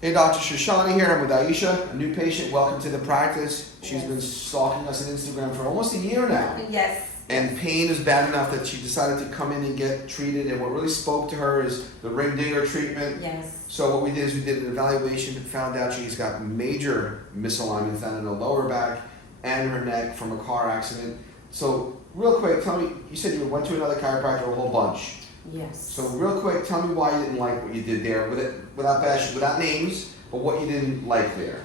Hey, Dr. Shoshany here. I'm with Aisha, a new patient. Welcome to the practice. She's been stalking us on Instagram for almost a year now. Yes. And pain is bad enough that she decided to come in and get treated. And what really spoke to her is the ring dinger treatment. Yes. So what we did is we did an evaluation and found out she's got major misalignment found in her lower back and her neck from a car accident. So real quick, tell me, you said you went to another chiropractor a whole bunch. Yes. So real quick, tell me why you didn't like what you did there, without bashing, without names, but what you didn't like there.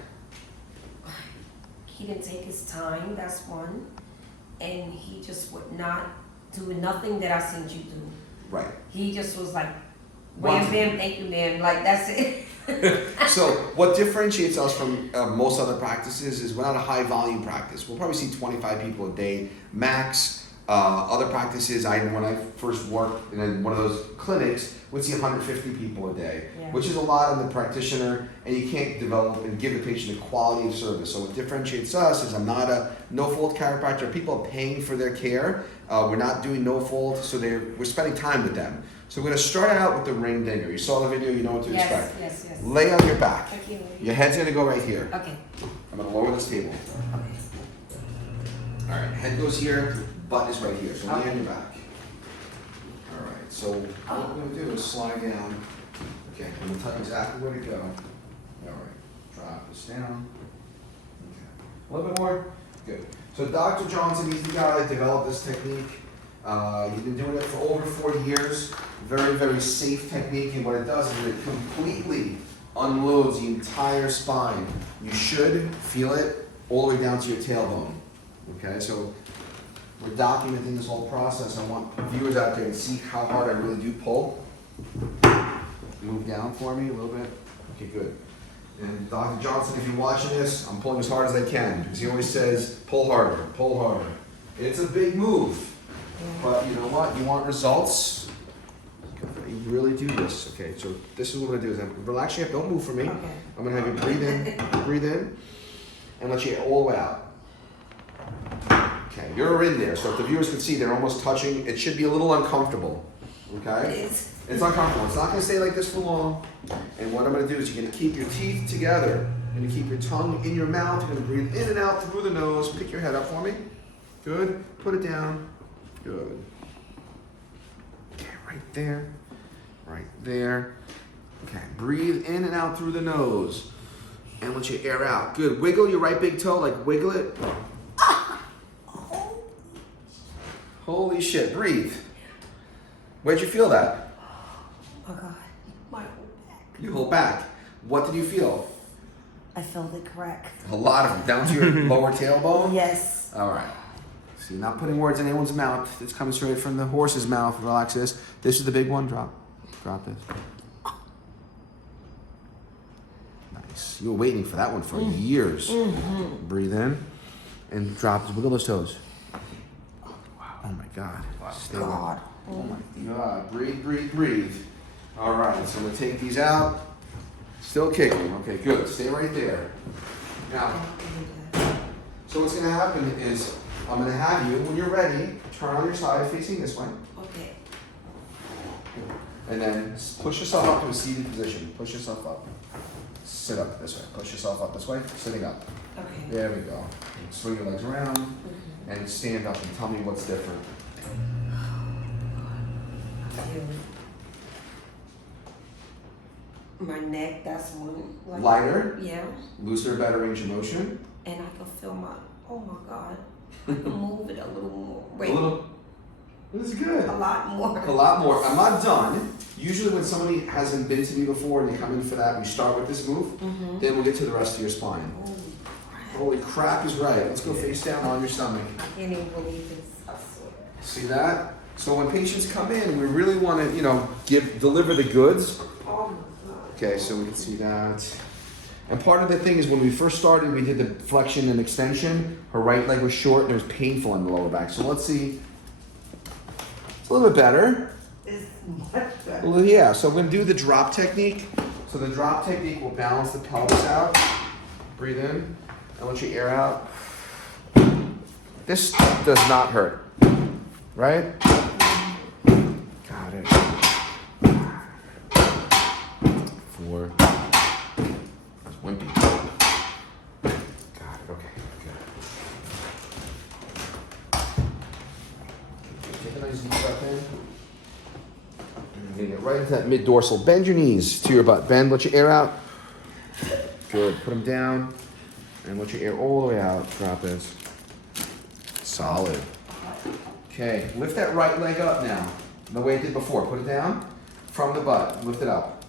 He didn't take his time, that's one. And he just would not do nothing that I seen you do. Right. He just was like, wham, bam, thank you, ma'am. Like, that's it. So what differentiates us from most other practices is we're not a high volume practice. We'll probably see 25 people a day max. Other practices, when I first worked in one of those clinics, would see 150 people a day, which is a lot on the practitioner, and you can't develop and give the patient a quality of service. So what differentiates us is I'm not a no-fault chiropractor. People are paying for their care. We're not doing no-fault, so we're spending time with them. So we're going to start out with the ring dinger. You saw the video, you know what to expect. Yes. Lay on your back. Okay. Your head's going to go right here. Okay. I'm going to lower this table. All right, head goes here, butt is right here, so lay on your back. All right, so what we're going to do is slide down. Okay, I'm going to tell you exactly where to go. All right, drop this down. Okay, a little bit more. Good. So Dr. Johnson, he's the guy that developed this technique. He's been doing it for over 40 years. Very, very safe technique, and what it does is it completely unloads the entire spine. You should feel it all the way down to your tailbone. Okay, so we're documenting this whole process. I want viewers out there to see how hard I really do pull. Move down for me a little bit. Okay, good. And Dr. Johnson, if you're watching this, I'm pulling as hard as I can because he always says, pull harder, pull harder. It's a big move, but you know what? You want results? You really do this. Okay, so this is what I'm gonna do is relax your hip. Don't move for me. Okay. I'm gonna have you breathe in, and let you all the way out. Okay, you're in there, so if the viewers can see, they're almost touching. It should be a little uncomfortable, okay? It's uncomfortable. It's not going to stay like this for long. And what I'm going to do is you're going to keep your teeth together. You're going to keep your tongue in your mouth. You're going to breathe in and out through the nose. Pick your head up for me. Good. Put it down. Good. Okay, right there. Right there. Okay, breathe in and out through the nose. And let your air out. Good. Wiggle your right big toe, like wiggle it. Holy shit, breathe. Where'd you feel that? Oh God, my whole back. Your whole back. What did you feel? I felt it crack. A lot of them. Down to your lower tailbone? Yes. All right. So you're not putting words in anyone's mouth. It's coming straight from the horse's mouth. Relax this. This is the big one. Drop this. Nice. You were waiting for that one for years. Mm-hmm. Breathe in and drop. Wiggle those toes. Oh my God. Stay God. Oh my God. Breathe. All right, so I'm gonna take these out. Still kicking. Okay, good. Stay right there. Now, so what's gonna happen is I'm gonna have you, when you're ready, turn on your side facing this way. Okay. And then push yourself up to a seated position. Push yourself up. Sit up this way. Push yourself up this way. Sitting up. Okay. There we go. Swing your legs around. And stand up and tell me what's different. My neck, that's one. Like, Lighter? Yeah. Looser, better range of motion? And I can feel oh my God. I can move it a little more. Wait. A little. This is good. A lot more. A lot more. I'm not done. Usually when somebody hasn't been to me before and they come in for that, we start with this move. Mm-hmm. Then we'll get to the rest of your spine. Holy crap is right. Let's go face down on your stomach. I can't even believe this. I swear. See that? So when patients come in, we really want to, deliver the goods. Oh my God. Okay, so we can see that. And part of the thing is when we first started, we did the flexion and extension. Her right leg was short and it was painful in the lower back. So let's see. It's a little bit better. It's much better. Well, yeah, so we're going to do the drop technique. So the drop technique will balance the pelvis out. Breathe in. And let your air out. This does not hurt, right? Got it. 4, right into that mid-dorsal. Bend your knees to your butt. Bend, let your air out. Good, put them down. And let your air all the way out. Drop this. Solid. Okay, lift that right leg up now. The way it did before. Put it down from the butt. Lift it up.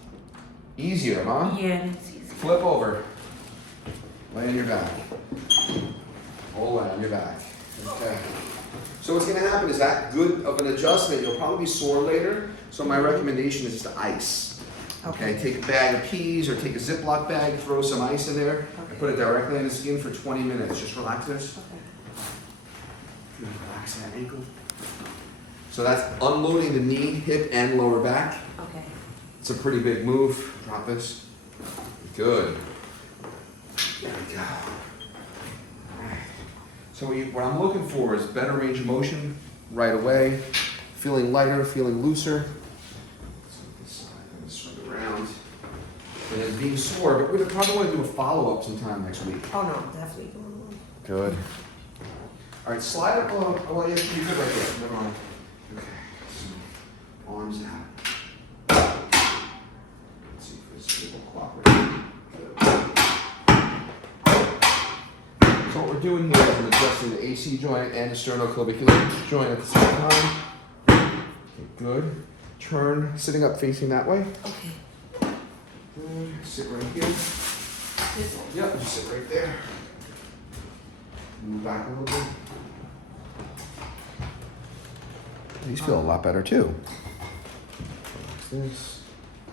Easier, huh? Yeah, it's easy. Flip over. Lay on your back. All lay on your back. Okay. So what's going to happen is that good of an adjustment, you'll probably be sore later. So my recommendation is just to ice. Okay, take a bag of peas or take a Ziploc bag, throw some ice in there, and put it directly on the skin for 20 minutes. Just relax this. Okay. Relax that ankle. So that's unloading the knee, hip, and lower back. Okay. It's a pretty big move. Drop this. Good. There we go. Alright. So what I'm looking for is better range of motion right away. Feeling lighter, feeling looser. So this side, I'm going to swing around. And then being sore, but we probably want to do a follow-up sometime next week. Oh no, definitely doing one. Good. Alright, slide up. Oh, yeah, you're good right there. Never mind. Okay. So, arms out. Let's see if this will cooperate. So what we're doing here is we're adjusting the AC joint and the sternoclavicular joint at the same time. Okay, good. Turn, sitting up facing that way. Okay. Good. Sit right here. This one. Yep, just sit right there. Move back a little bit. These feel a lot better too. What's this?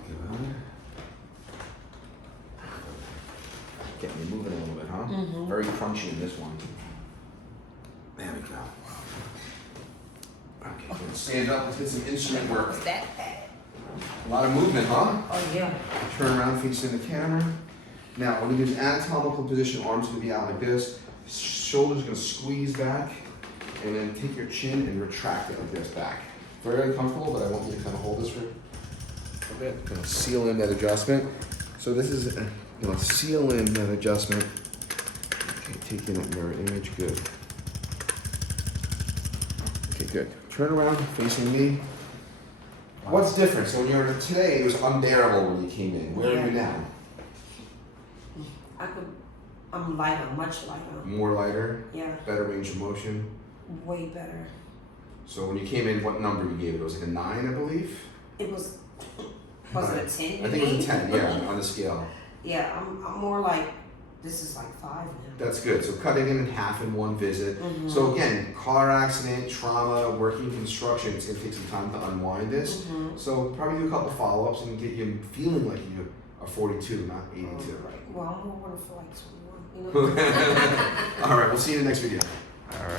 Good. Getting me moving a little bit, huh? Mm-hmm. Very crunchy in this one. There we go. Okay, let's stand up. Let's get some instrument work. Was that bad? A lot of movement, huh? Oh yeah. Turn around, facing the camera. Now, we're gonna do an anatomical position. Arms gonna be out like this. Shoulders gonna squeeze back, and then take your chin and retract it like this back. Very uncomfortable, but I want you to kind of hold this for a bit. Gonna seal in that adjustment. So this is, seal in that adjustment. Okay, taking that mirror image, good. Okay, good. Turn around, facing me. What's different? So when you were today, it was unbearable when you came in. Where are you now? I'm lighter, much lighter. More lighter, Yeah, better range of motion. way better. So when you came in, what number you gave it? It was like a 9, I believe? It was it a 10? I think it was a 10, yeah, on the scale. Yeah, I'm more like, this is like 5 now. That's good. So cutting it in half in one visit. Mm-hmm. So again, car accident, trauma, working construction, it's gonna take some time to unwind this. Mm-hmm. So probably do a couple follow-ups and get you feeling like you are 42, not 82. Right. Well, I'm more want to feel like 21, you know? All right, we'll see you in the next video. All right.